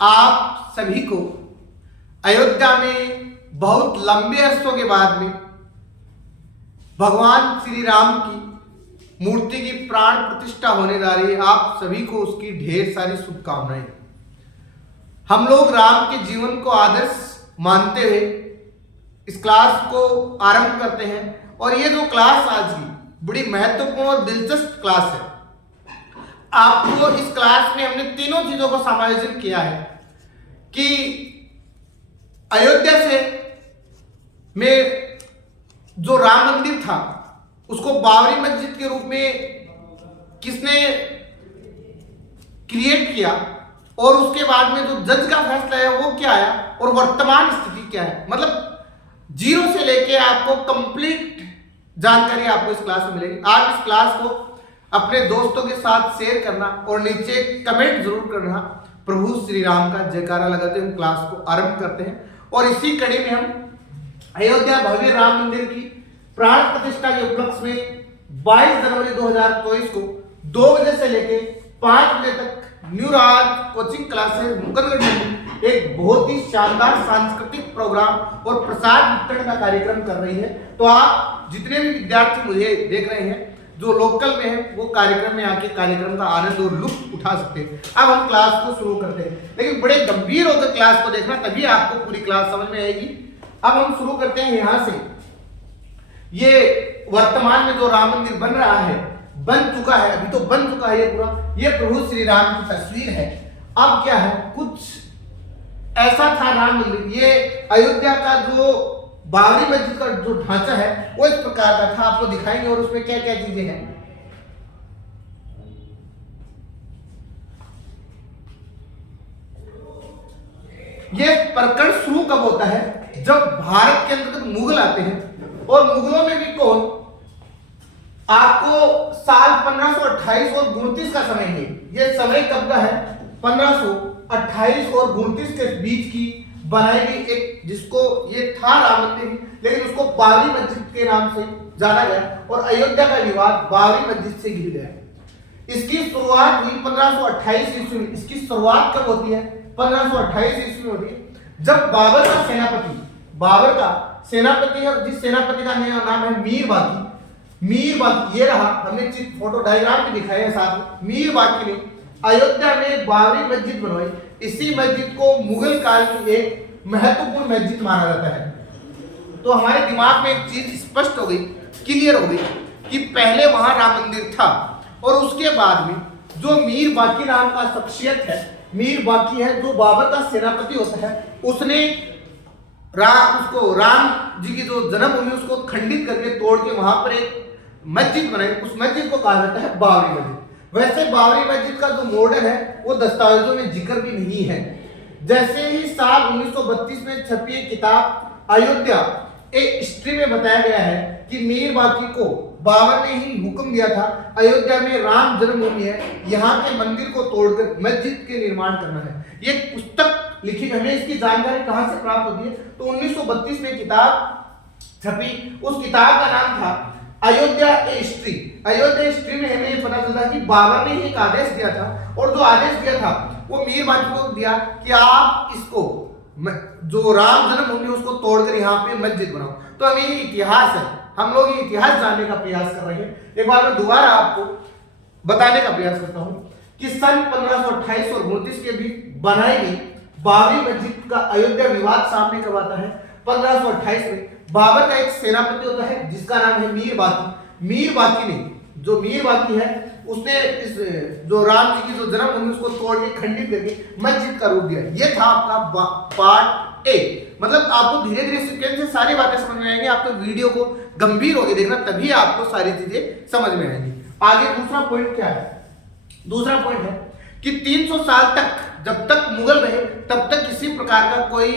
आप सभी को अयोध्या में बहुत लंबे अरसों के बाद में भगवान श्री राम की मूर्ति की प्राण प्रतिष्ठा होने जा रही है। आप सभी को उसकी ढेर सारी शुभकामनाएं। हम लोग राम के जीवन को आदर्श मानते हुए इस क्लास को आरंभ करते हैं और ये जो क्लास आज की बड़ी महत्वपूर्ण और दिलचस्प क्लास है। आपको इस क्लास में हमने तीनों चीजों का समायोजन किया है कि अयोध्या से में जो राम मंदिर था उसको बाबरी मस्जिद के रूप में किसने क्रिएट किया और उसके बाद में जो जज का फैसला है वो क्या आया और वर्तमान स्थिति क्या है। मतलब जीरो से लेके आपको कंप्लीट जानकारी आपको इस क्लास में मिलेगी। आप इस क्लास को अपने दोस्तों के साथ शेयर करना और नीचे कमेंट जरूर करना। प्रभु श्री राम का जयकारा लगाते हम क्लास को आरंभ करते हैं और इसी कड़ी में हम अयोध्या भव्य राम मंदिर की प्राण प्रतिष्ठा के उपलक्ष्य में 22 जनवरी 2024 को 2 बजे से लेके 5 बजे तक न्यू राज कोचिंग क्लासेस मुकदगढ़ में एक बहुत ही शानदार सांस्कृतिक प्रोग्राम और प्रसाद वितरण का कार्यक्रम कर रही है। तो आप जितने भी विद्यार्थी मुझे देख रहे हैं जो लोकल में है वो कार्यक्रम में आके कार्यक्रम का आनंद और लुत्फ उठा सकते हैं। अब हम क्लास को शुरू करते हैं, लेकिन बड़े गंभीर होकर क्लास को देखना, तभी आपको पूरी क्लास समझ में आएगी। अब हम शुरू करते हैं यहाँ से। ये वर्तमान में जो राम मंदिर बन रहा है, बन चुका है, अभी तो बन चुका है ये पूरा। ये प्रभु श्री राम की तस्वीर है। अब क्या है, कुछ ऐसा था राम मंदिर। ये अयोध्या का जो बाबरी मस्जिद का जो ढांचा है वो इस प्रकार का था, आपको दिखाएंगे और उसमें क्या क्या चीजें हैं। ये प्रकरण शुरू कब होता है, जब भारत के अंतर्गत मुगल आते हैं। और मुगलों में भी कौन, आपको साल 1528 और 29 का समय है। ये समय कब का है, 1528 और 29 के बीच की बनाई गई एक, जिसको ये था राम मंदिर, लेकिन उसको बाबरी मस्जिद के नाम से जाना गया और अयोध्या का विवाद बाबरी मस्जिद से घिर गया। इसकी शुरुआत हुई 1528 ईस्वी में। इसकी शुरुआत कब होती है, 1528 ईस्वी में होती है, जब बाबर का सेनापति है, जिस सेनापति का नाम है मीर बाकी। ये रहा, हमने फोटो डायग्राम भी दिखाया है साथ में। मीर बाकी ने अयोध्या में बाबरी मस्जिद बनवाई। इसी मस्जिद को मुगल काल की एक महत्वपूर्ण मस्जिद माना जाता है। तो हमारे दिमाग में एक चीज स्पष्ट हो गई, क्लियर हो गई कि पहले वहां राम मंदिर था और उसके बाद में जो मीर बाकी नाम का शख्सियत है, मीर बाकी है जो बाबर का सेनापति होता है, उसने उसको राम जी की जो जन्मभूमि उसको खंडित करके तोड़ के वहां पर एक मस्जिद बनाई। उस मस्जिद को कहा जाता है बाबरी मस्जिद। वैसे बाबरी मस्जिद का जो मॉडल है वो दस्तावेजों में जिक्र भी नहीं है। जैसे ही साल 1932 में छपी एक किताब अयोध्या ए हिस्ट्री में बताया गया है कि मीर बाकी को बाबर ने ही हुक्म दिया था, अयोध्या में राम जन्मभूमि है, यहाँ के मंदिर को तोड़कर मस्जिद के निर्माण करना है। ये पुस्तक लिखी, हमें इसकी जानकारी कहाँ से प्राप्त होती है, तो 1932 में किताब छपी। उस किताब का नाम था अयोध्या ए हिस्ट्री। अयोध्या हिस्ट्री में हमें ये पता चलता कि बाबर ने एक आदेश दिया था और जो आदेश दिया था वो मीर बाकी को दिया कि आप इसको जो राम जन्मभूमि उसको तोड़कर यहाँ पे मस्जिद बनाओ। तो हमें ये इतिहास है, हम लोग ये इतिहास जानने का प्रयास कर रहे हैं। एक बार मैं दोबारा आपको बताने का प्रयास करता हूँ कि सन 1528 और 29 के बीच बनाई गई बाबरी मस्जिद का अयोध्या विवाद सामने कब आता है, 1528 में। बाबर का एक सेनापति होता है जिसका नाम है मीर बाकी। मीर बाकी है उसने इस जो राम जी की जो जन्मभूमि उसको तोड़ के खंडित करके मस्जिद का रूप दिया। ये था आपका पार्ट ए। मतलब आपको धीरे धीरे सीक्वेंस से सारी बातें समझ में आएंगी। आप तो वीडियो को गंभीर होकर देखना, तभी आपको सारी चीजें समझ में आएंगी। आगे दूसरा पॉइंट क्या है, दूसरा पॉइंट है कि 300 साल तक जब तक मुगल रहे तब तक किसी प्रकार का कोई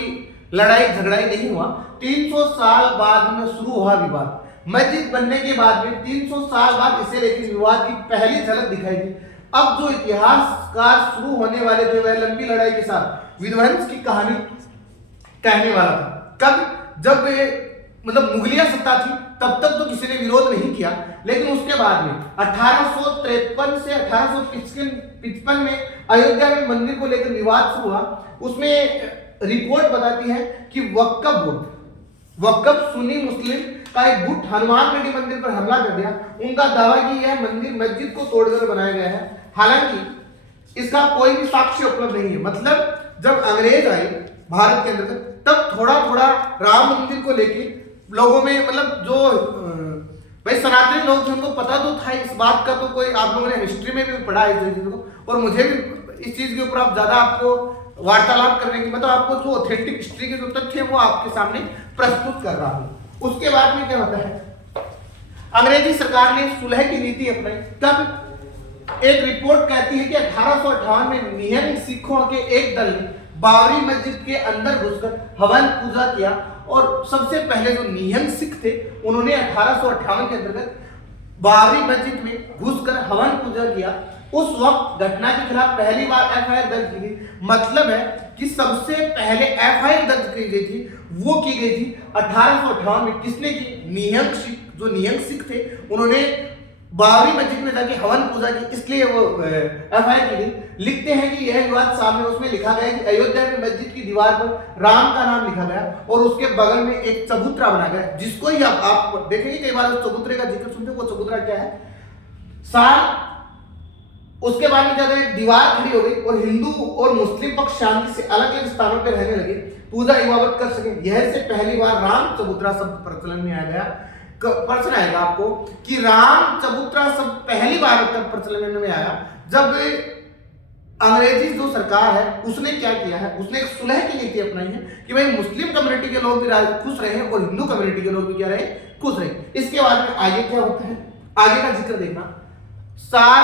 लड़ाई झगड़ाई नहीं हुआ। 300 साल बाद में शुरू हुआ विवाद। मस्जिद बनने के बाद में 300 साल बाद इसे लेकर विवाद की पहली झलक दिखाई दी। अब जो इतिहासकार शुरू होने वाले थे वह लंबी लड़ाई के साथ विध्वंस की कहानी कहने वाला था। कब, जब मतलब मुगलिया सत्ता थी तब तक तो किसी ने विरोध नहीं किया, लेकिन उसके बाद में 1853 से 1855 में अयोध्या में मंदिर को लेकर विवाद शुरू हुआ। उसमें रिपोर्ट बताती है कि वक्फ सुन्नी मुस्लिम का एक गुट हनुमान गढ़ी मंदिर पर हमला कर दिया। उनका दावा कि यह मंदिर मस्जिद को तोड़कर बनाया गया है, हालांकि इसका कोई भी साक्ष्य उपलब्ध नहीं है। मतलब जब अंग्रेज आए भारत के अंदर तब थोड़ा थोड़ा राम मंदिर को लेके लोगों में, मतलब जो भाई सनातनी लोग थे उनको पता तो था इस बात का, तो कोई आप लोगों ने हिस्ट्री में भी पढ़ा है इस चीज को, और मुझे भी इस चीज के ऊपर आप ज्यादा आपको वार्तालाप करने की, मतलब आपको जो ऑथेंटिक हिस्ट्री के जो तथ्य है वो आपके सामने प्रस्तुत कर रहा हूं। उसके बाद में क्या होता है, अंग्रेजी सरकार ने सुलह की नीति अपनाई। तब एक रिपोर्ट कहती है कि 1858 में निहंग सिखों के एक दल ने बाबरी मस्जिद के अंदर घुसकर हवन पूजा किया, और सबसे पहले जो निहंग सिख थे उन्होंने 1858 के अंतर्गत बाबरी मस्जिद में घुसकर हवन पूजा किया। उस वक्त घटना के खिलाफ पहली बार एफआईआर दर्ज की गई। मतलब है कि सबसे पहले एफआईआर दर्ज की गई थी वो की गई थी 1858 में। किसने की? निहंग सिख, जो निहंग सिख थे उन्होंने बाबरी मस्जिद में जाके हवन पूजा की, इसलिए वो एफआईआर की गई। लिखते हैं कि यह विवाद सामने, उसमें लिखा गया कि अयोध्या में मस्जिद की दीवार पर राम का नाम लिखा गया और उसके बगल में एक चबूतरा बनाया गया, जिसको ही आप देखेंगे कई बार उस चबूतरे का जिक्र सुनते, वो चबूतरा क्या है। साल उसके बाद में क्या एक दीवार खड़ी हो गई और हिंदू और मुस्लिम पक्ष शांति से अलग अलग स्थानों पर रहने लगे, पूजा इबादत कर सके। यह से पहली बार राम चबूतरा शब्द प्रचलन में आ गया। प्रश्न आएगा आपको कि राम चबूतरा शब्द पहली बार तब प्रचलन में आया जब अंग्रेजी जो सरकार है उसने क्या किया है, उसने एक सुलह की नीति अपनाई है कि भाई मुस्लिम कम्युनिटी के लोग भी खुश रहे और हिंदू कम्युनिटी के लोग भी क्या रहे, खुश रहे। इसके बाद में आगे क्या होता है, आगे का जिक्र देखना। सन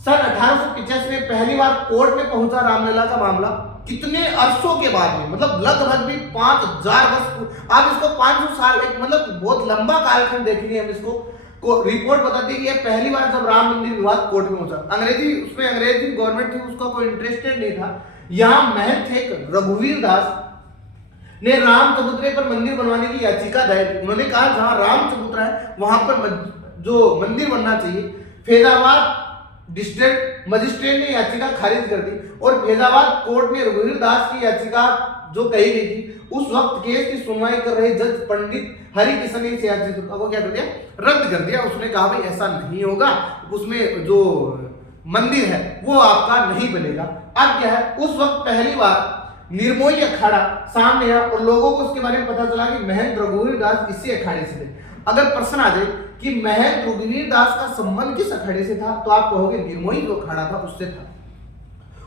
1885 में पहली बार कोर्ट में पहुंचा रामलला का मामला। कितने अरसों के बाद में, मतलब लगभग भी 5000 वर्ष, आप इसको 500 साल, एक मतलब बहुत लंबा कालखंड देखेंगे हम इसको। रिपोर्ट बताती है कि पहली बार जब राम मंदिर विवाद कोर्ट में पहुंचा, उसमें अंग्रेजी गवर्नमेंट थी, उसका कोई इंटरेस्टेड नहीं था। यहां महंत थे रघुवीर दास ने राम चबूतरे पर मंदिर बनवाने की याचिका दायर की। उन्होंने कहा जहां राम चबूतरा है वहां पर जो मंदिर बनना चाहिए। फैजाबाद डिस्ट्रिक्ट मजिस्ट्रेट ने याचिका खारिज कर दी और फैजाबाद कोर्ट में रघुवीर दास की याचिका जो कही गई थी, उस वक्त केस की सुनवाई कर रहे जज पंडित हरि किशन ने इस याचिका को क्या कर दिया, रद्द कर दिया। उसने कहा भाई ऐसा नहीं होगा, उसमें जो मंदिर है वो आपका नहीं बनेगा। अब क्या है, उस वक्त पहली बार निर्मोही अखाड़ा सामने आया और लोगों को उसके बारे में पता चला कि महंत रघुवीर दास इसी अखाड़े से थे। अगर प्रश्न आ जाए कि महंत रघुवीर दास का संबंध किस अखाड़े से था, तो आप कहोगे निर्मोही जो अखाड़ा था उससे था।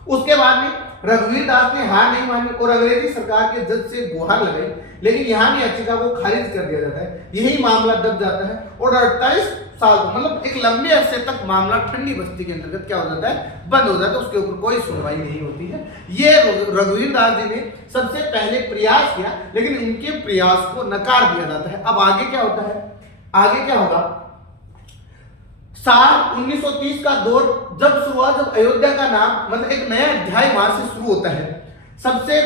उसके बाद में रघुवीर दास ने हार नहीं मानी और अंग्रेजी सरकार के जज से गुहार लगाई, लेकिन यहाँ भी याचिका को खारिज कर दिया जाता है। यही मामला दब जाता है और 28 साल मतलब एक लंबे अरसे तक मामला ठंडी बस्ती के अंतर्गत क्या हो जाता है, बंद हो जाता है। उसके ऊपर कोई सुनवाई नहीं होती है। ये रघुवीर दास जी ने सबसे पहले प्रयास किया, लेकिन उनके प्रयास को नकार दिया जाता है। अब आगे क्या होता है, आगे क्या होगा, साल 1930 का दौर जब शुरू हुआ, जब अयोध्या का नाम मतलब एक नया अध्याय वहां से शुरू होता है। सबसे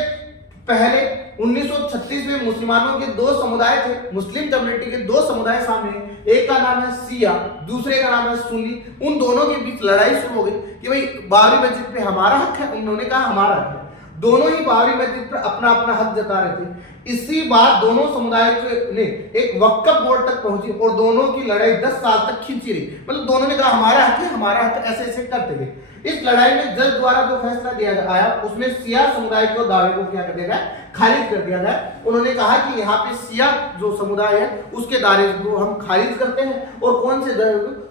पहले 1936 में मुसलमानों के दो समुदाय थे, मुस्लिम कम्युनिटी के दो समुदाय सामने। एक का नाम है सिया, दूसरे का नाम है सुन्नी। उन दोनों के बीच लड़ाई शुरू हो गई कि भाई बाबरी मस्जिद पे हमारा हक है, उन्होंने कहा हमारा हक है। दोनों ही बाबरी मस्जिद पर अपना अपना हक जता रहे थे। इसी बात दोनों समुदाय ने एक वक्फ बोर्ड तक पहुंची और दोनों की लड़ाई 10 साल तक खींची रही। मतलब दोनों ने कहा हमारा हक है, हमारा हक, ऐसे ऐसे करते गए। इस लड़ाई में जज द्वारा जो फैसला दिया आया उसमें सिया समुदाय को दावे को क्या कर दिया गया, खारिज कर दिया गया। उन्होंने कहा कि यहाँ पे सिया जो समुदाय है उसके दायरे को हम खारिज करते हैं और कौन से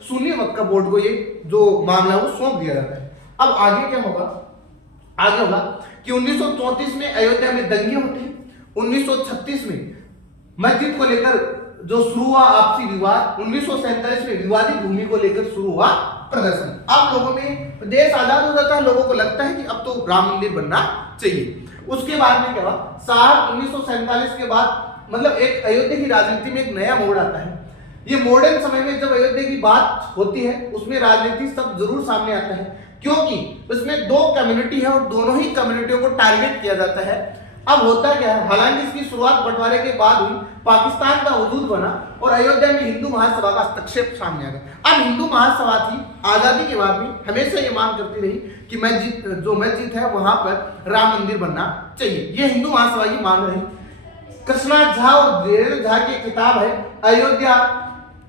सुन्नी वक्फ बोर्ड को ये जो मामला वो सौंप दिया जाता है। अब आगे क्या होगा, आगे होगा कि 1934 में अयोध्या में दंगे होते हैं। 1936 में मस्जिद को लेकर जो शुरू हुआ आपसी विवाद। 1947 में विवादित भूमि को लेकर शुरू हुआ प्रदर्शन। आप लोगों में देश आजाद हो जाता है, लोगों को लगता है कि अब तो राम मंदिर बनना चाहिए। उसके बाद में क्या हुआ, साल 1947 के बाद मतलब एक अयोध्या की राजनीति में एक नया मोड़ आता है। ये मॉडर्न समय में जब अयोध्या की बात होती है उसमें राजनीति सब जरूर सामने आता है, क्योंकि उसमें दो कम्युनिटी है और दोनों ही कम्युनिटियों को टारगेट किया जाता है। अब होता क्या है, हालांकि इसकी शुरुआत बंटवारे के बाद हुई, पाकिस्तान का वजूद बना और अयोध्या में हिंदू महासभा का हस्तक्षेप सामने आ गया। अब हिंदू महासभा थी आजादी के बाद भी हमेशा ये मांग करती रही कि मस्जिद है वहां पर राम मंदिर बनना चाहिए, ये हिंदू महासभा की मांग रही। कृष्णा झा और धीरेन्द्र झा की किताब है अयोध्या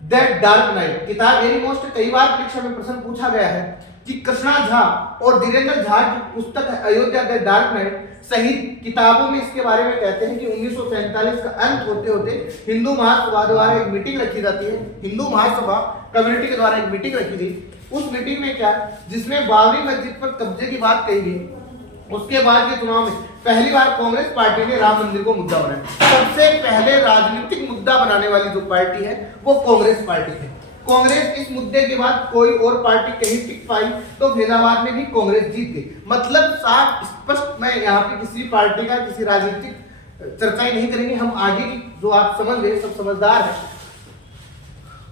दैट डार्क नाइट, किताब वेरी मोस्ट कई बार परीक्षा में प्रश्न पूछा गया है कि कृष्णा झा और धीरेन्द्र झा की पुस्तक है अयोध्या दैट डार्क नाइट सहित किताबों में इसके बारे में कहते हैं कि 1947 का अंत होते होते हिंदू महासभा द्वारा एक मीटिंग रखी जाती है, हिंदू महासभा कम्युनिटी के द्वारा एक मीटिंग रखी गई। उस मीटिंग में क्या, जिसमें बाबरी मस्जिद पर कब्जे की बात कही गई, उसके बाद के चुनाव में पहली बार कांग्रेस पार्टी ने राम मंदिर को मुद्दा बनाया। सबसे पहले राजनीतिक मुद्दा बनाने वाली जो पार्टी है वो कांग्रेस पार्टी है। कांग्रेस इस मुद्दे के बाद कोई और पार्टी कहीं टिक पाई तो फैजाबाद में भी कांग्रेस जीत गई। मतलब साफ स्पष्ट, मैं यहाँ पे किसी पार्टी का किसी राजनीतिक चर्चाएं नहीं करेंगे, हम आगे की जो आप समझ गए सब समझदार है।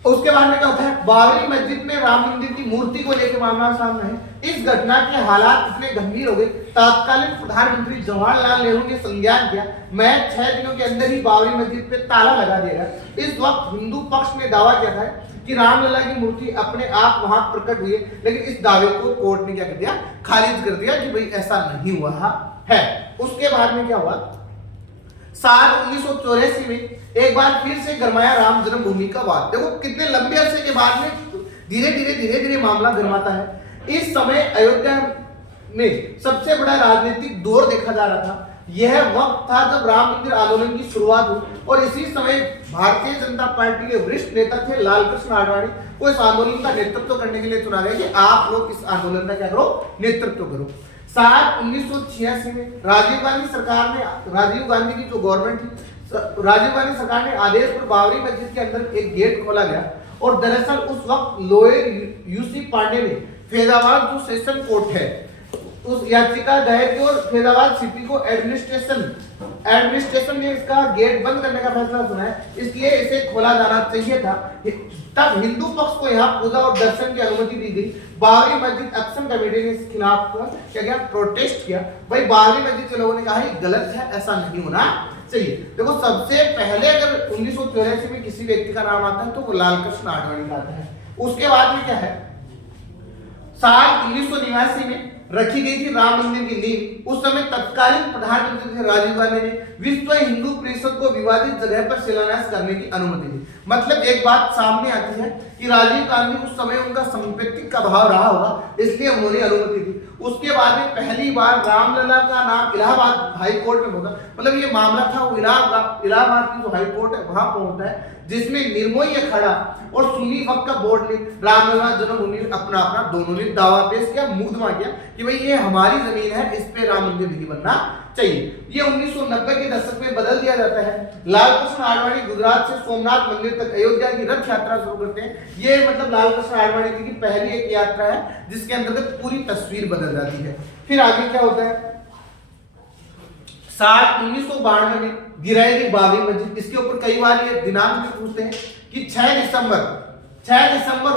उसके बाद में क्या होता है, बाबरी मस्जिद में राम मंदिर की मूर्ति को लेकर मामला सामने है। इस घटना के हालात इतने गंभीर हो गए, तत्कालीन प्रधानमंत्री जवाहरलाल नेहरू ने संज्ञान किया, मैं 6 दिनों के अंदर ही बाबरी मस्जिद पे ताला लगा देगा। इस वक्त हिंदू पक्ष ने दावा किया था कि रामलला की मूर्ति अपने आप वहां प्रकट हुई है, लेकिन इस दावे को कोर्ट ने क्या कर दिया, खारिज कर दिया कि भाई ऐसा नहीं हुआ है। उसके बाद में क्या हुआ, साल 1984 में एक बार फिर से गरमाया राम जन्मभूमि का वाद। देखो कितने लंबे अरसे के बाद में धीरे धीरे मामला गरमाता है। इस समय अयोध्या में सबसे बड़ा राजनीतिक दौर देखा जा रहा था। यह वक्त था जब राम मंदिर आंदोलन की शुरुआत हुई और इसी समय भारतीय जनता पार्टी के वरिष्ठ नेता थे लाल कृष्ण आडवाणी को इस आंदोलन का नेतृत्व करने के लिए चुना गया कि आप लोग इस आंदोलन का क्या करो, नेतृत्व करो। साल 1986 में राजीव गांधी की जो गवर्नमेंट थी, राजीव गांधी सरकार ने आदेश पर बाबरी मस्जिद के अंदर एक गेट खोला गया और दरअसल उस वक्त लोअर यूसी पांडे ने फैजाबाद जो सेशन कोर्ट है उस याचिका दायर की और फैजाबाद सिटी को एडमिनिस्ट्रेशन ने इसका गेट बंद करने का फैसला सुना है, इसलिए इसे खोला जाना चाहिए था। तब हिंदू पक्ष को यहाँ पूजा और दर्शन की अनुमति दी गई। बाबरी मस्जिद एक्शन कमेटी ने इसके खिलाफ क्या किया, प्रोटेस्ट किया। भाई बाबरी मस्जिद के लोगों ने कहा ये गलत है, ऐसा नहीं होना चाहिए। देखो सबसे पहले अगर 1984 में किसी व्यक्ति का नाम आता है तो वो लाल कृष्ण आडवाणी का आता है। उसके बाद में क्या है, साल 1989 में रखी गई थी राम मंदिर की नींव। उस समय तत्कालीन प्रधानमंत्री थे राजीव गांधी ने विश्व हिंदू परिषद को विवादित जगह पर शिलान्यास करने की अनुमति दी। मतलब एक बात सामने आती है कि राजीव गांधी उस समय उनका संपत्ति का भाव रहा होगा, इसलिए उन्होंने अनुमति दी। उसके बाद में पहली बार रामलला का नाम इलाहाबाद हाई कोर्ट में होगा। मतलब ये मामला था वो इलाहाबाद की जो हाई कोर्ट है वहां पहुंचता है, जिसमें निर्मोही अखाड़ा और सुन्नी वक्फ बोर्ड ने रामलला जन्मभूमि अपना दोनों ने दावा पेश किया, मुकदमा किया कि भाई ये हमारी जमीन है, इस पे राम मंदिर नहीं बनना चाहिए। ये 1990 के दशक में बदल दिया जाता है। लाल कृष्ण आडवाणी गुजरात से सोमनाथ मंदिर तक अयोध्या की रथ यात्रा शुरू करते हैं। ये मतलब लाल कृष्ण आडवाणी की पहली एक यात्रा है जिसके अंतर्गत पूरी तस्वीर बदल जाती है। फिर आगे क्या होता है, साल 1992 में गिराई गई बाबरी मस्जिद। इसके ऊपर कई बार ये दिनांक भी पूछते हैं कि 6 दिसंबर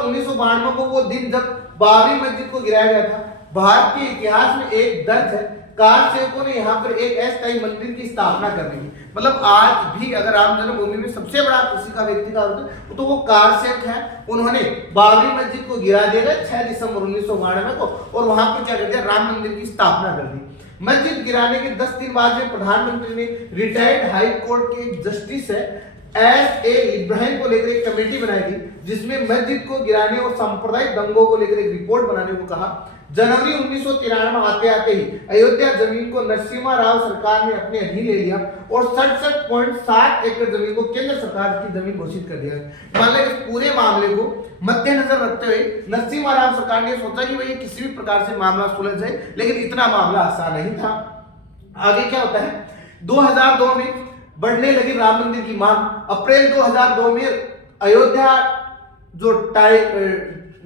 1992 को वो दिन जब बाबरी मस्जिद को गिराया गया था। भारत के इतिहास में एक दर्ज है, कार सेवकों ने यहाँ पर एक अस्थायी मंदिर की स्थापना कर दी। मतलब आज भी अगर राम जन्मभूमि में सबसे बड़ा किसी का व्यक्ति का तो वो कार सेवक है। उन्होंने बाबरी मस्जिद को गिरा दिया 6 दिसंबर 1992 को और वहां पर क्या कर दिया, राम मंदिर की स्थापना कर दी। मस्जिद गिराने के 10 दिन बाद में प्रधानमंत्री ने रिटायर्ड हाई कोर्ट के जस्टिस है S.A. इब्राहिम को लेकर एक कमेटी बनाई गई जिसमें मस्जिद को गिराने और सांप्रदायिक दंगों को लेकर एक रिपोर्ट बनाने को कहा। जनवरी 1993 आते ही अयोध्या जमीन को नरसिम्हा राव सरकार ने अपने अधीन ले लिया और 67.7 एकड़ जमीन को केंद्र सरकार की जमीन घोषित कर दिया। मतलब इस पूरे मामले को मद्देनजर रखते हुए नरसिम्हा राव सरकार ने सोचा कि भाई किसी भी प्रकार से मामला सुलझ जाए, लेकिन इतना मामला आसान नहीं था। आगे क्या होता है, 2002 में बढ़ने लगी राम मंदिर की मांग। अप्रैल 2002 में अयोध्या जो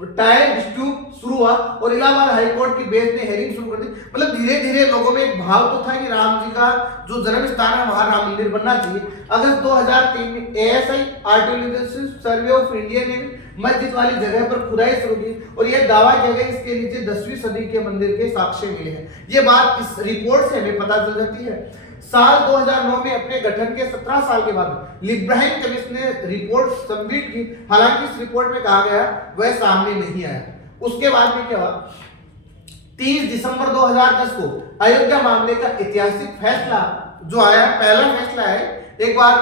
टायर डिस्प्यूट शुरू हुआ और इलाहाबाद हाई कोर्ट की बेंच ने हेयरिंग शुरू कर दी। मतलब धीरे धीरे लोगों में एक भाव तो था कि राम जी का जो जन्म स्थान है वहां राम मंदिर बनना चाहिए। अगस्त 2003 में ASI archaeological survey of India ने मस्जिद वाली जगह पर खुदाई शुरू की और यह दावा किया गया इसके नीचे 10वीं सदी के मंदिर के साक्ष्य मिले हैं। ये बात इस रिपोर्ट से हमें पता चल जाती है। साल 2009 में अपने गठन के 17 साल के बाद लिब्राहिम कमीशन ने रिपोर्ट सबमिट की। हालांकि इस रिपोर्ट में कहा गया वह सामने नहीं आया। उसके बाद में क्या हुआ, 30 दिसंबर 2010 को अयोध्या मामले का ऐतिहासिक फैसला जो आया, पहला फैसला है। एक बार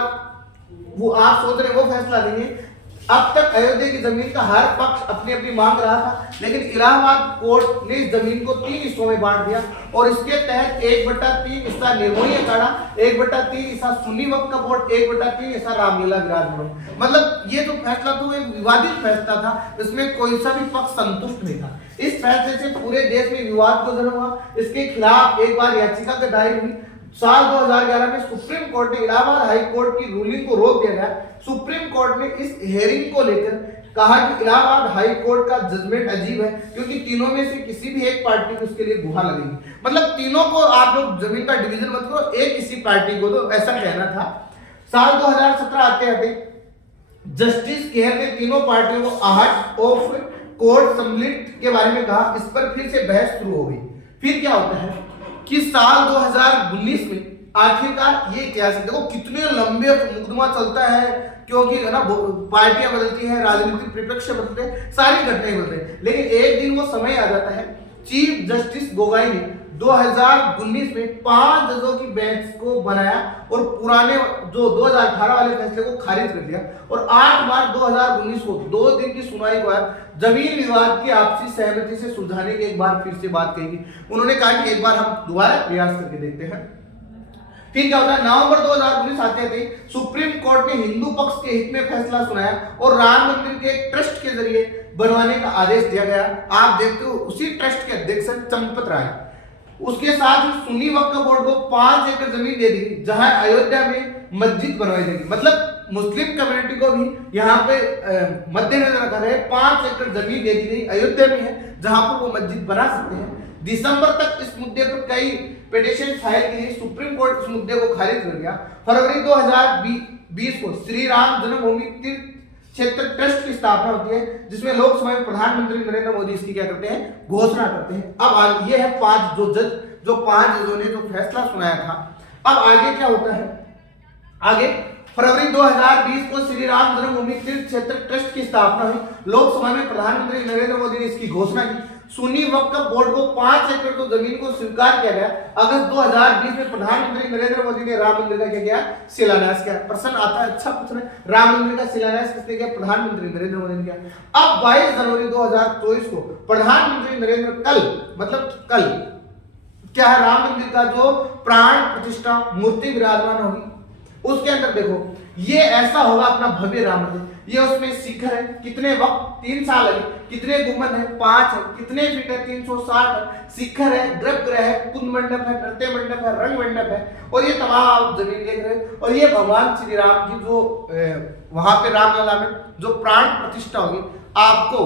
वो आप सोच रहे वो फैसला नहीं है, अब तक अयोध्या की जमीन का हर पक्ष अपनी अपनी मांग रहा था, लेकिन इलाहाबाद कोर्ट ने इस जमीन को 3 हिस्सों में बांट दिया और इसके तहत 1/3 हिस्सा निर्मोही अखाड़ा, 1/3 हिस्सा सुन्नी वक्फ का बोर्ड, 1/3 हिस्सा रामलीला विराजमान। मतलब ये जो फैसला था वो एक विवादित फैसला था, इसमें कोई सा भी पक्ष संतुष्ट नहीं था। इस फैसले से पूरे देश में विवाद को जन्म हुआ। इसके खिलाफ एक बार याचिका दायर हुई। साल 2011 में सुप्रीम कोर्ट ने इलाहाबाद हाई कोर्ट की रूलिंग को रोक दिया गया। सुप्रीम कोर्ट ने इस हेयरिंग को लेकर कहा कि इलाहाबाद हाई कोर्ट का जजमेंट अजीब है क्योंकि तीनों में से किसी भी एक पार्टी को उसके लिए गुहा लगेगी। मतलब तीनों को आप लोग जमीन का डिवीजन मत करो, एक किसी पार्टी को दो, ऐसा कहना था। साल 2017 आते आते जस्टिस केहर ने तीनों पार्टियों को आहट ऑफ कोर्ट सम्मिलित के बारे में कहा। इस पर फिर से बहस शुरू हो गई। फिर क्या होता है कि साल 2019 में आखिरकार ये इतिहास देखो कितने लंबे मुकदमा चलता है, क्योंकि है ना पार्टियां बदलती हैं, राजनीतिक परिप्रेक्ष्य बदलते हैं, सारी घटनाएं बदलते हैं, लेकिन एक दिन वो समय आ जाता है। चीफ जस्टिस गोगोई ने 2019 में 5 जजों की बेंच को बनाया और पुराने जो 2018 वाले फैसले को खारिज कर दिया और 8 मार्च 2019 को 2 दिन की सुनवाई के बाद जमीन विवाद की आपसी सहमति से सुलझाने की एक बार फिर से बात कही। उन्होंने कहा कि एक बार हम दोबारा प्रयास करके देखते हैं। फिर क्या होता है, नवंबर 2019 आते थे सुप्रीम कोर्ट ने हिंदू पक्ष के हित में फैसला सुनाया और राम मंदिर के एक ट्रस्ट के जरिए बनवाने का आदेश दिया गया। आप देखते हो उसी ट्रस्ट के अध्यक्ष चंपत राय। उसके साथ ही सुन्नी वक्फ बोर्ड को 5 एकड़ जमीन दे दी जहां अयोध्या में मस्जिद बनवाई जाएगी। मतलब मुस्लिम कम्युनिटी को भी यहाँ पे मद्देनजर रखा है, 5 एकड़ जमीन दे दी गई अयोध्या में है जहां पर वो मस्जिद बना सकते हैं। दिसंबर तक इस मुद्दे पर कई पिटीशन फाइल की गई, सुप्रीम कोर्ट इस मुद्दे को खारिज कर दिया। फरवरी 2020 को श्री राम जन्मभूमि तीर्थ क्षेत्र ट्रस्ट की स्थापना होती है जिसमें लोकसभा में प्रधानमंत्री नरेंद्र मोदी इसकी क्या करते हैं, घोषणा करते हैं। अब ये है 5 जजों ने जो फैसला सुनाया था। अब आगे क्या होता है, आगे फरवरी 2020 को श्री राम जन्मभूमि तीर्थ क्षेत्र ट्रस्ट की स्थापना हुई। लोकसभा में प्रधानमंत्री नरेंद्र मोदी ने इसकी घोषणा की। सुन्नी वक्फ बोर्ड को 5 एकड़ तो जमीन को स्वीकार किया गया। अगस्त 2020 में प्रधानमंत्री नरेंद्र मोदी ने राम मंदिर का क्या किया, शिलान्यास किया। प्रश्न आता है, अच्छा पूछ रहे, राम मंदिर का शिलान्यास किसने किया, प्रधानमंत्री नरेंद्र मोदी ने किया। अब 22 जनवरी 2024 को प्रधानमंत्री नरेंद्र कल क्या है, राम मंदिर का जो प्राण प्रतिष्ठा मूर्ति विराजमान होगी उसके अंदर देखो ये ऐसा होगा अपना भव्य राम मंदिर। ये उसमें शिखर है, कितने वक्त 3 साल है, कितने गुंबद है 5 है, कितने फीट है 360 है, शिखर है, गर्भगृह है, कुंद मंडप है, नृत्य मंडप है, रंग मंडप है और ये तमाम जमीन देख रहे हैं। और ये भगवान श्री राम की जो वहां पे रामलला में जो प्राण प्रतिष्ठा होगी। आपको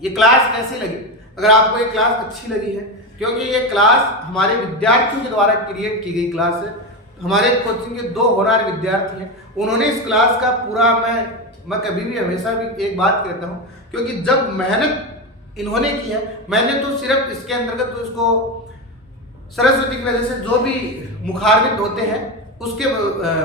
ये क्लास कैसी लगी? अगर आपको ये क्लास अच्छी लगी है, क्योंकि ये क्लास हमारे विद्यार्थियों के द्वारा क्रिएट की गई क्लास है। हमारे कोचिंग के 2 होनहार विद्यार्थी हैं, उन्होंने इस क्लास का पूरा मैं कभी भी हमेशा भी एक बात कहता हूँ, क्योंकि जब मेहनत इन्होंने की है, मैंने तो सिर्फ इसके अंतर्गत तो इसको सरस्वती की वजह से जो भी मुखारबित होते हैं उसके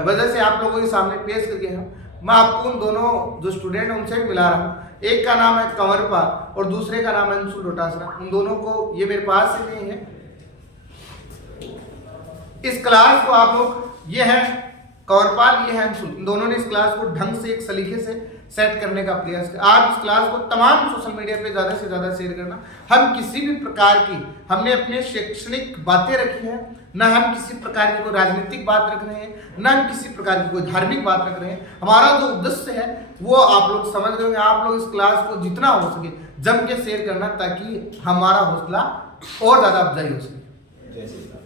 वजह से आप लोगों के सामने पेश करके मैं आपको उन दोनों जो स्टूडेंट हैं उनसे मिला रहा हूँ। एक का नाम है कंवरपाल और दूसरे का नाम है अंशुल डोटासरा। उन दोनों को ये मेरे पास से नहीं है। इस क्लास को आप लोग, ये है कंवरपाल, ये है अंशुल, इन दोनों ने इस क्लास को ढंग से एक सलीके से सेट करने का प्रयास किया। आप इस क्लास को तमाम सोशल मीडिया पे ज़्यादा से ज़्यादा शेयर करना। हम किसी भी प्रकार की हमने अपने शैक्षणिक बातें रखी हैं, ना हम किसी प्रकार की कोई राजनीतिक बात रख रहे हैं, ना हम किसी प्रकार की कोई धार्मिक बात रख रहे हैं। हमारा जो उद्देश्य है वो आप लोग समझ रहे होंगे। आप लोग इस क्लास को जितना हो सके जम के शेयर करना ताकि हमारा हौसला और ज़्यादा अफजाई हो सके।